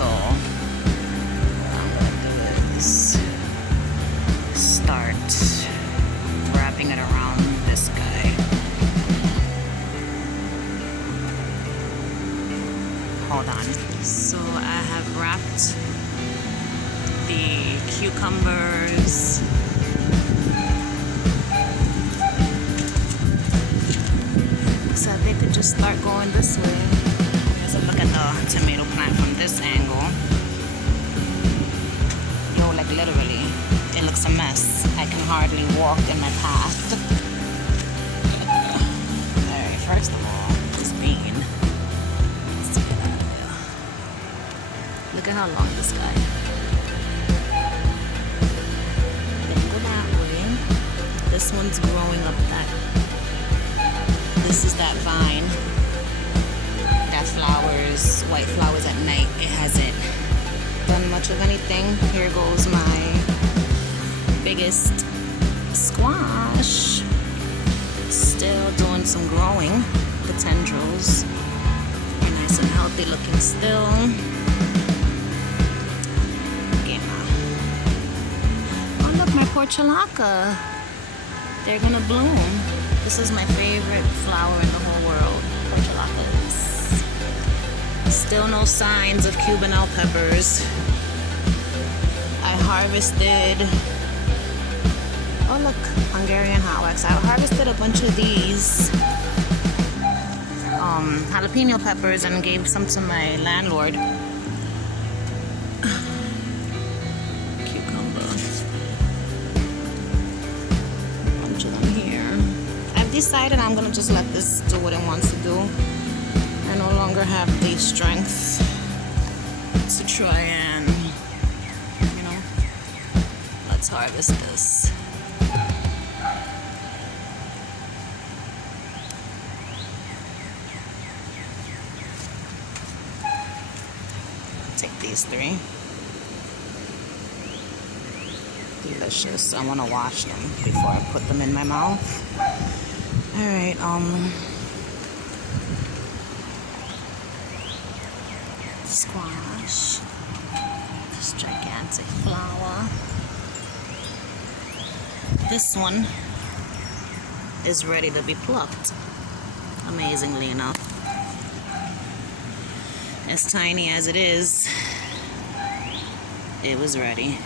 So what I'm gonna do is start wrapping it around this guy. Hold on. So I have wrapped the cucumbers. So they could just start going this way. As I look at the tomato plant from this angle, yo, like literally, it looks a mess. I can hardly walk in my path. Alright, first of all, this bean. Let's get out of here. Look at how long this guy. Then go that way. This one's growing up that. This is that vine that flowers, white flowers at night. It hasn't done much of anything. Here goes my biggest squash. Still doing some growing. The tendrils are nice and healthy looking still. Oh look, my portulaca. They're gonna bloom. This is my favorite flower in the whole world, portulacas. Still no signs of Cubanelle peppers. I harvested, oh look, Hungarian hotwax. I harvested a bunch of these jalapeno peppers and gave some to my landlord. Decided I'm gonna just let this do what it wants to do. I no longer have the strength to try and, you know, let's harvest this. Take these three. Delicious. I want to wash them before I put them in my mouth. Alright, squash, this gigantic flower. This one is ready to be plucked, amazingly enough. As tiny as it is, it was ready.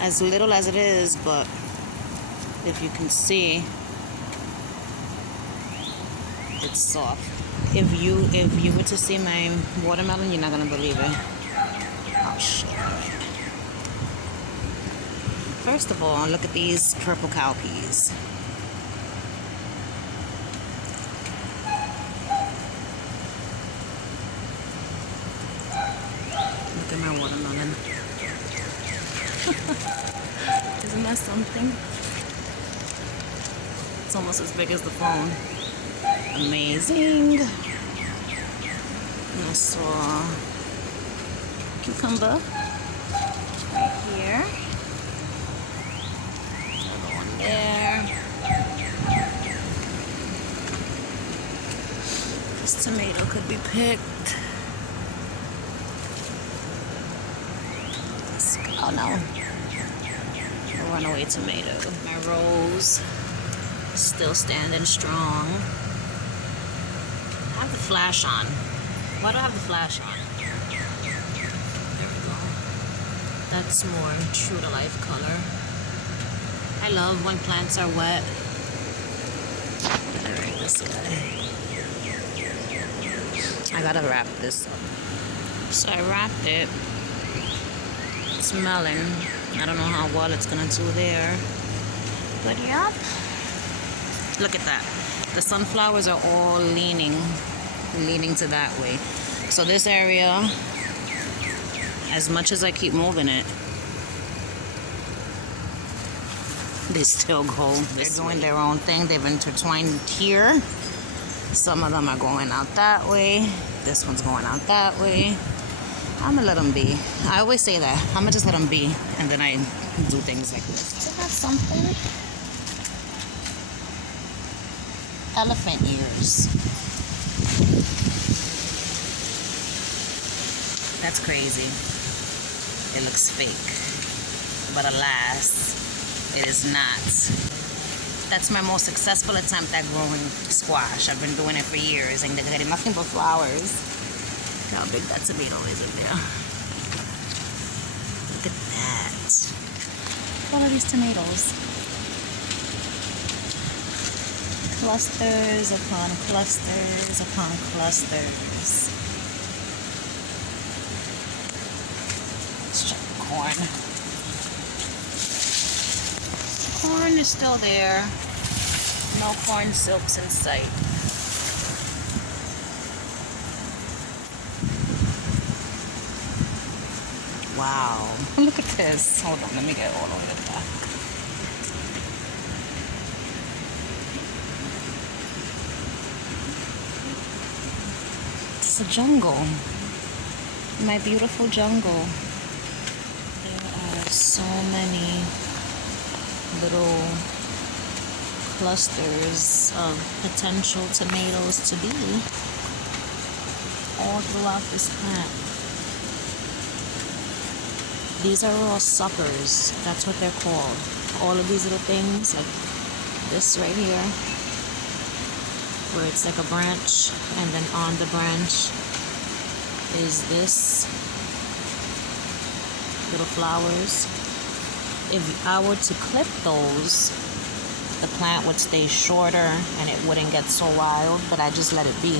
As little as it is, but if you can see, it's soft. If you were to see my watermelon, you're not gonna believe it. Oh shit. First of all, look at these purple cowpeas. Look at my watermelon. Isn't that something? It's almost as big as the phone. Amazing. And I saw cucumber right here. Another one there. This tomato could be picked. Oh no. Runaway tomato. My rose still standing strong. I have the flash on. Why do I have the flash on? There we go. That's more true to life color. I love when plants are wet. Alright, this guy. I gotta wrap this up. So I wrapped it. It's melon. I don't know how well it's gonna do there. But yep. Look at that. The sunflowers are all leaning to that way. So this area, as much as I keep moving it, they still go. They're doing their own thing. They've intertwined here. Some of them are going out that way. This one's going out that way. I'm gonna let them be. I always say that. I'm gonna just let them be, and then I do things like this. Is that something? Elephant ears. That's crazy. It looks fake. But alas, it is not. That's my most successful attempt at growing squash. I've been doing it for years and they're getting nothing but flowers. Look how big that tomato is in there. Look at that. Look at all of these tomatoes. Clusters upon clusters upon clusters. Let's check the corn. Corn is still there. No corn silks in sight. Wow. Look at this. Hold on, let me get all the way to the back. It's a jungle. My beautiful jungle. There are so many little clusters of potential tomatoes to be all throughout this plant. These are all suckers. That's what they're called. All of these little things, like this right here, where it's like a branch, and then on the branch is this little flowers. If I were to clip those, the plant would stay shorter and it wouldn't get so wild, but I just let it be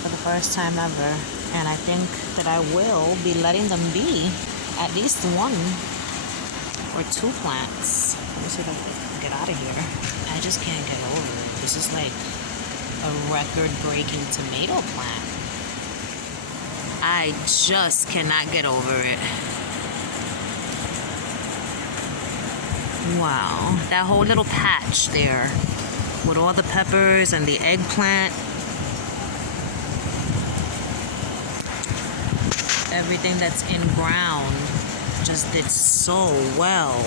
for the first time ever. And I think that I will be letting them be at least 1 or 2 plants. Let me see if I can get out of here. I just can't get over it. This is like a record-breaking tomato plant. I just cannot get over it. Wow, that whole little patch there with all the peppers and the eggplant. Everything that's in ground just did so well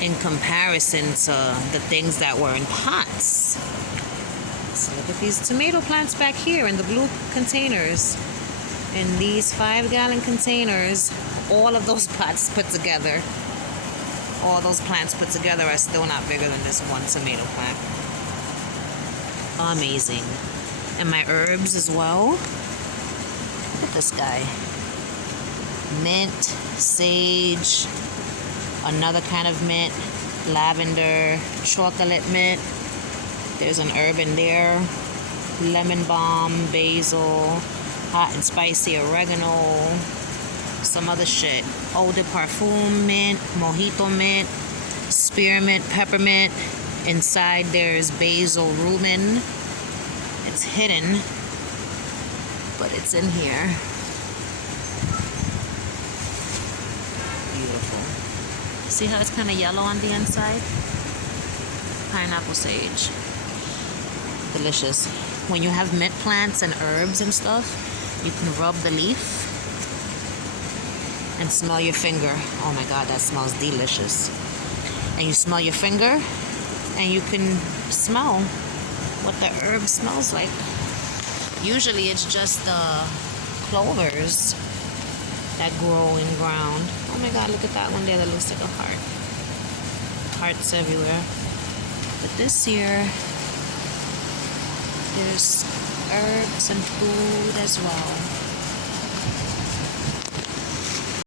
in comparison to the things that were in pots. So look at these tomato plants back here in the blue containers. In these 5-gallon containers, all of those pots put together. All those plants put together are still not bigger than this one tomato plant. Amazing. And my herbs as well. Look at this guy. Mint, sage, another kind of mint, lavender, chocolate mint. There's an herb in there. Lemon balm, basil, hot and spicy oregano, some other shit. Eau de parfum mint, mojito mint, spearmint, peppermint. Inside there's basil rumen. It's hidden, but it's in here. Beautiful. See how it's kind of yellow on the inside? Pineapple sage. Delicious. When you have mint plants and herbs and stuff, you can rub the leaf and smell your finger. Oh my God, that smells delicious. And you smell your finger and you can smell what the herb smells like. Usually it's just the clovers that grow in ground. Oh my God, look at that one there that looks like a heart. Hearts everywhere. But this year, there's herbs and food as well.